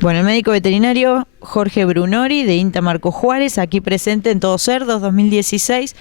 Bueno, el médico veterinario Jorge Brunori de INTA Marco Juárez, aquí presente en Todos Cerdos 2016.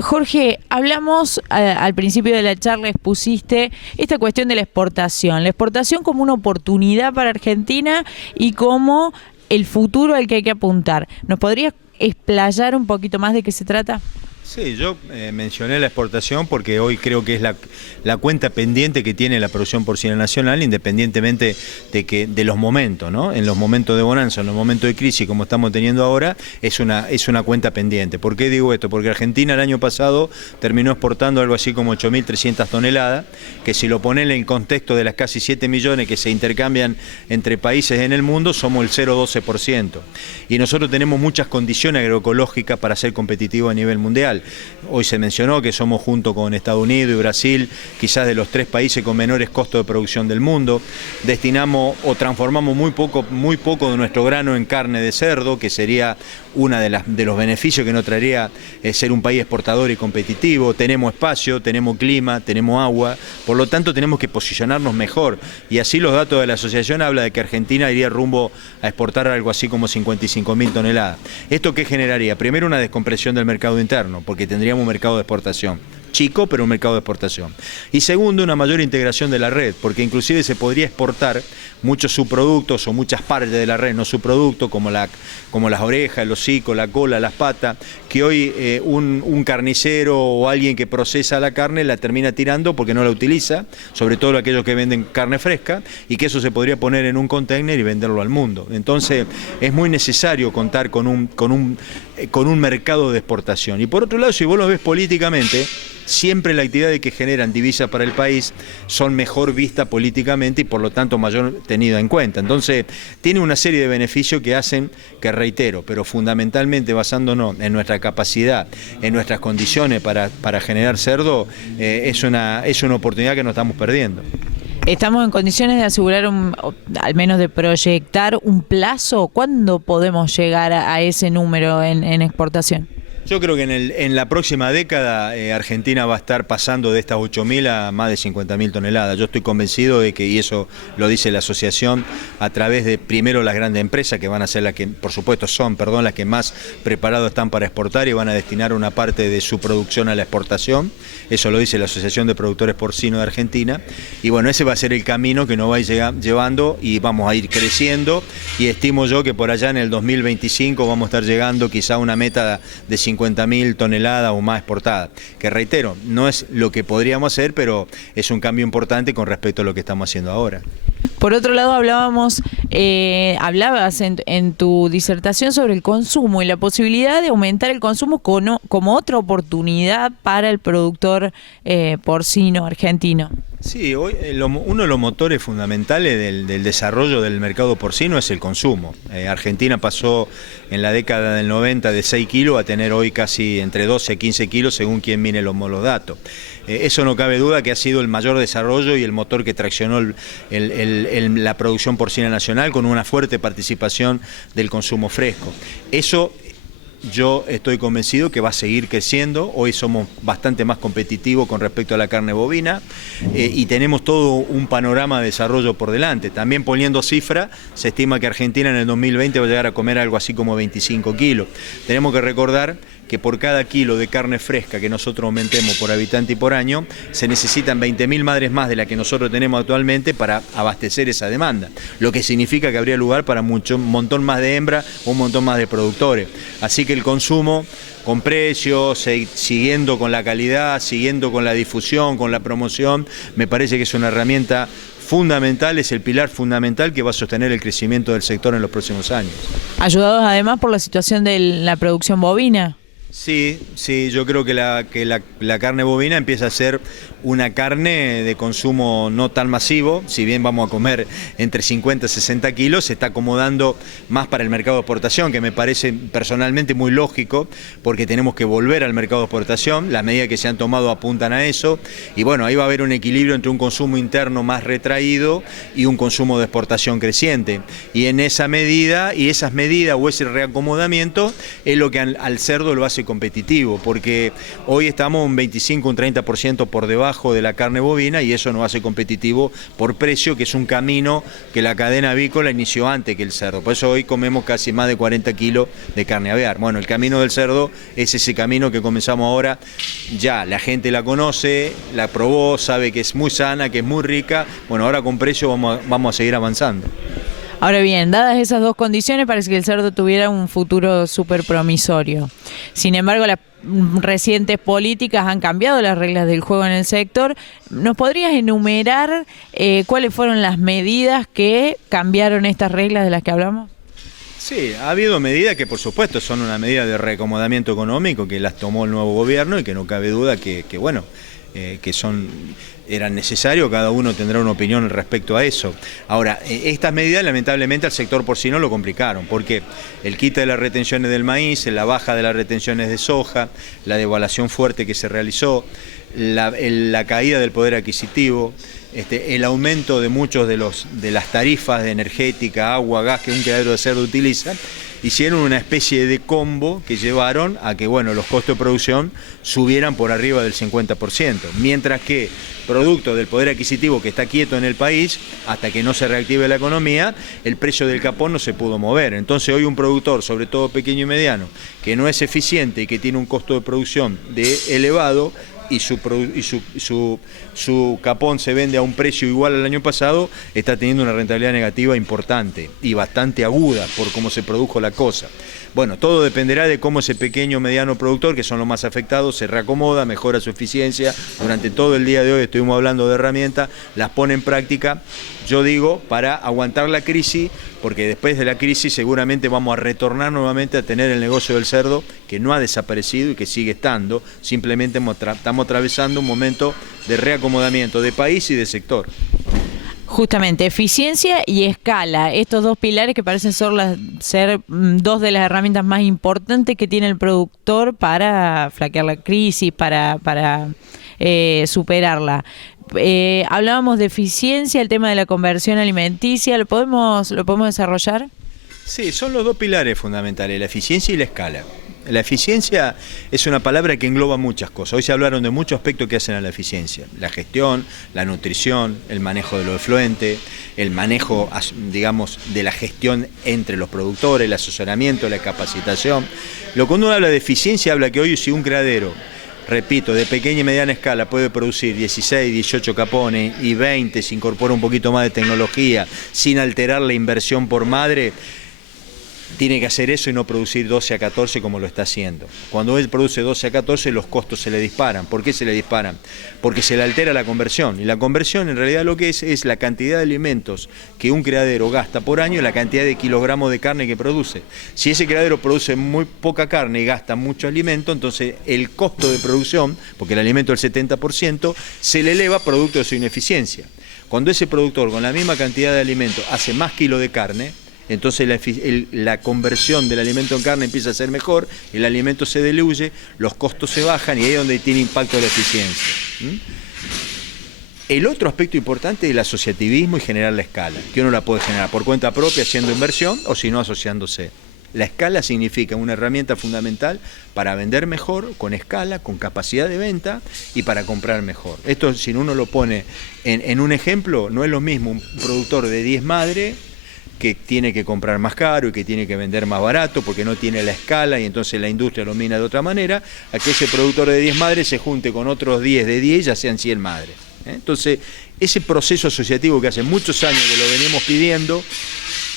Jorge, hablamos al principio de la charla, expusiste esta cuestión de la exportación como una oportunidad para Argentina y como el futuro al que hay que apuntar. ¿Nos podrías explayar un poquito más de qué se trata? Sí, yo mencioné la exportación porque hoy creo que es la cuenta pendiente que tiene la producción porcina nacional, independientemente de los momentos, ¿no? En los momentos de bonanza, en los momentos de crisis como estamos teniendo ahora, es una cuenta pendiente. ¿Por qué digo esto? Porque Argentina el año pasado terminó exportando algo así como 8.300 toneladas, que si lo ponen en el contexto de las casi 7 millones que se intercambian entre países en el mundo, somos el 0,12%. Y nosotros tenemos muchas condiciones agroecológicas para ser competitivos a nivel mundial. Hoy se mencionó que somos, junto con Estados Unidos y Brasil, quizás de los 3 países con menores costos de producción del mundo. Destinamos o transformamos muy poco de nuestro grano en carne de cerdo, que sería uno de los beneficios que nos traería ser un país exportador y competitivo. Tenemos espacio, tenemos clima, tenemos agua, por lo tanto tenemos que posicionarnos mejor. Y así los datos de la asociación hablan de que Argentina iría rumbo a exportar algo así como 55.000 toneladas. ¿Esto qué generaría? Primero, una descompresión del mercado interno, porque tendríamos un mercado de exportación chico, pero un mercado de exportación. Y segundo, una mayor integración de la red, porque inclusive se podría exportar muchos subproductos o muchas partes de la red, no subproductos, como las orejas, el hocico, la cola, las patas, que hoy un carnicero o alguien que procesa la carne la termina tirando porque no la utiliza, sobre todo aquellos que venden carne fresca, y que eso se podría poner en un container y venderlo al mundo. Entonces es muy necesario contar con un mercado de exportación. Y por otro lado, si vos lo ves políticamente, siempre las actividades que generan divisas para el país son mejor vistas políticamente y por lo tanto mayor tenida en cuenta. Entonces tiene una serie de beneficios que hacen que, reitero, pero fundamentalmente basándonos en nuestra capacidad, en nuestras condiciones para generar cerdo, es una oportunidad que nos estamos perdiendo. ¿Estamos en condiciones de asegurar, al menos de proyectar un plazo? ¿Cuándo podemos llegar a ese número en exportación? Yo creo que en la próxima década Argentina va a estar pasando de estas 8.000 a más de 50.000 toneladas. Yo estoy convencido de que, y eso lo dice la asociación, a través de primero las grandes empresas, que van a ser las que, por supuesto las que más preparados están para exportar y van a destinar una parte de su producción a la exportación. Eso lo dice la Asociación de Productores Porcinos de Argentina. Y bueno, ese va a ser el camino que nos va a ir llevando y vamos a ir creciendo. Y estimo yo que por allá en el 2025 vamos a estar llegando quizá a una meta de 50.000 toneladas o más exportadas, que reitero, no es lo que podríamos hacer, pero es un cambio importante con respecto a lo que estamos haciendo ahora. Por otro lado, hablabas en tu disertación sobre el consumo y la posibilidad de aumentar el consumo como otra oportunidad para el productor porcino argentino. Sí, hoy uno de los motores fundamentales del desarrollo del mercado porcino es el consumo. Argentina pasó en la década del 90 de 6 kilos a tener hoy casi entre 12 y 15 kilos según quien mire los datos. Eso no cabe duda que ha sido el mayor desarrollo y el motor que traccionó la producción porcina nacional, con una fuerte participación del consumo fresco. Eso, yo estoy convencido que va a seguir creciendo. Hoy somos bastante más competitivos con respecto a la carne bovina y tenemos todo un panorama de desarrollo por delante. También, poniendo cifra, se estima que Argentina en el 2020 va a llegar a comer algo así como 25 kilos. Tenemos que recordar que por cada kilo de carne fresca que nosotros aumentemos por habitante y por año, se necesitan 20.000 madres más de la que nosotros tenemos actualmente para abastecer esa demanda, lo que significa que habría lugar para un montón más de hembras, un montón más de productores. Así que el consumo, con precios, siguiendo con la calidad, siguiendo con la difusión, con la promoción, me parece que es una herramienta fundamental, es el pilar fundamental que va a sostener el crecimiento del sector en los próximos años. Ayudados además por la situación de la producción bovina. Sí, yo creo que la carne bovina empieza a ser una carne de consumo no tan masivo. Si bien vamos a comer entre 50 y 60 kilos, se está acomodando más para el mercado de exportación, que me parece personalmente muy lógico, porque tenemos que volver al mercado de exportación. Las medidas que se han tomado apuntan a eso, y bueno, ahí va a haber un equilibrio entre un consumo interno más retraído y un consumo de exportación creciente. Y en esa medida, y esas medidas o ese reacomodamiento es lo que al cerdo lo hace competitivo, porque hoy estamos un 25, un 30% por debajo abajo de la carne bovina y eso nos hace competitivo por precio, que es un camino que la cadena avícola inició antes que el cerdo. Por eso hoy comemos casi más de 40 kilos de carne aviar. Bueno, el camino del cerdo es ese camino que comenzamos ahora. Ya la gente la conoce, la probó, sabe que es muy sana, que es muy rica. Bueno, ahora con precio vamos a seguir avanzando. Ahora bien, dadas esas dos condiciones, parece que el cerdo tuviera un futuro súper promisorio. Sin embargo, las recientes políticas han cambiado las reglas del juego en el sector. ¿Nos podrías enumerar cuáles fueron las medidas que cambiaron estas reglas de las que hablamos? Sí, ha habido medidas que por supuesto son una medida de reacomodamiento económico que las tomó el nuevo gobierno y que no cabe duda que eran necesarios, cada uno tendrá una opinión respecto a eso. Ahora, estas medidas lamentablemente al sector porcino lo complicaron, porque el quite de las retenciones del maíz, la baja de las retenciones de soja, la devaluación fuerte que se realizó, la caída del poder adquisitivo, el aumento de muchos de las tarifas de energética, agua, gas que un criadero de cerdo utiliza, hicieron una especie de combo que llevaron a que los costos de producción subieran por arriba del 50%, mientras que producto del poder adquisitivo que está quieto en el país, hasta que no se reactive la economía, el precio del capón no se pudo mover. Entonces hoy un productor, sobre todo pequeño y mediano, que no es eficiente y que tiene un costo de producción elevado, y su capón se vende a un precio igual al año pasado, está teniendo una rentabilidad negativa importante y bastante aguda por cómo se produjo la cosa. Bueno, todo dependerá de cómo ese pequeño o mediano productor, que son los más afectados, se reacomoda, mejora su eficiencia. Durante todo el día de hoy estuvimos hablando de herramientas, las pone en práctica, yo digo, para aguantar la crisis, porque después de la crisis seguramente vamos a retornar nuevamente a tener el negocio del cerdo, que no ha desaparecido y que sigue estando, simplemente estamos atravesando un momento de reacomodamiento de país y de sector. Justamente, eficiencia y escala, estos dos pilares que parecen ser dos de las herramientas más importantes que tiene el productor para flaquear la crisis, para superarla. Hablábamos de eficiencia, el tema de la conversión alimenticia, ¿lo podemos desarrollar? Sí, son los dos pilares fundamentales, la eficiencia y la escala. La eficiencia es una palabra que engloba muchas cosas. Hoy se hablaron de muchos aspectos que hacen a la eficiencia. La gestión, la nutrición, el manejo de los efluentes, el manejo, digamos, de la gestión entre los productores, el asesoramiento, la capacitación. Cuando uno habla de eficiencia, habla que hoy si un criadero, repito, de pequeña y mediana escala puede producir 16, 18 capones y 20, se incorpora un poquito más de tecnología, sin alterar la inversión por madre, tiene que hacer eso y no producir 12 a 14 como lo está haciendo. Cuando él produce 12 a 14 los costos se le disparan. ¿Por qué se le disparan? Porque se le altera la conversión. Y la conversión en realidad lo que es la cantidad de alimentos que un criadero gasta por año y la cantidad de kilogramos de carne que produce. Si ese criadero produce muy poca carne y gasta mucho alimento, entonces el costo de producción, porque el alimento es el 70%, se le eleva producto de su ineficiencia. Cuando ese productor con la misma cantidad de alimento hace más kilos de carne, entonces la conversión del alimento en carne empieza a ser mejor, el alimento se diluye, los costos se bajan y ahí es donde tiene impacto la eficiencia. El otro aspecto importante es el asociativismo y generar la escala, que uno la puede generar por cuenta propia haciendo inversión o si no asociándose. La escala significa una herramienta fundamental para vender mejor, con escala, con capacidad de venta y para comprar mejor. Esto, si uno lo pone en un ejemplo, no es lo mismo un productor de 10 madres que tiene que comprar más caro y que tiene que vender más barato porque no tiene la escala y entonces la industria lo mina de otra manera, a que ese productor de 10 madres se junte con otros 10 de 10, ya sean 100 madres. Entonces, ese proceso asociativo que hace muchos años que lo venimos pidiendo,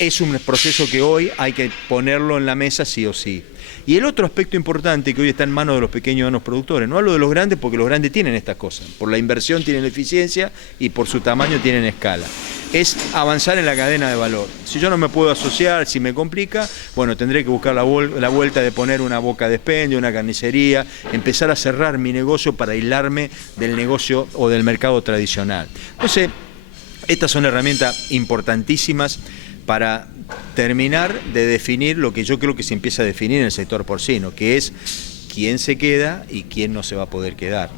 es un proceso que hoy hay que ponerlo en la mesa sí o sí. Y el otro aspecto importante que hoy está en manos de los pequeños y medianos productores, no hablo de los grandes porque los grandes tienen estas cosas, por la inversión tienen eficiencia y por su tamaño tienen escala, es avanzar en la cadena de valor. Si yo no me puedo asociar, si me complica, bueno, tendré que buscar la vuelta de poner una boca de expendio, una carnicería, empezar a cerrar mi negocio para aislarme del negocio o del mercado tradicional. Entonces, estas son herramientas importantísimas para terminar de definir lo que yo creo que se empieza a definir en el sector porcino, que es quién se queda y quién no se va a poder quedar.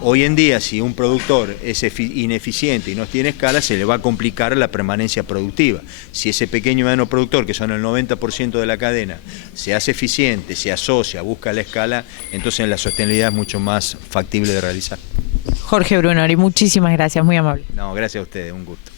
Hoy en día, si un productor es ineficiente y no tiene escala, se le va a complicar la permanencia productiva. Si ese pequeño y mediano productor, que son el 90% de la cadena, se hace eficiente, se asocia, busca la escala, entonces la sostenibilidad es mucho más factible de realizar. Jorge Brunori, muchísimas gracias, muy amable. No, gracias a ustedes, un gusto.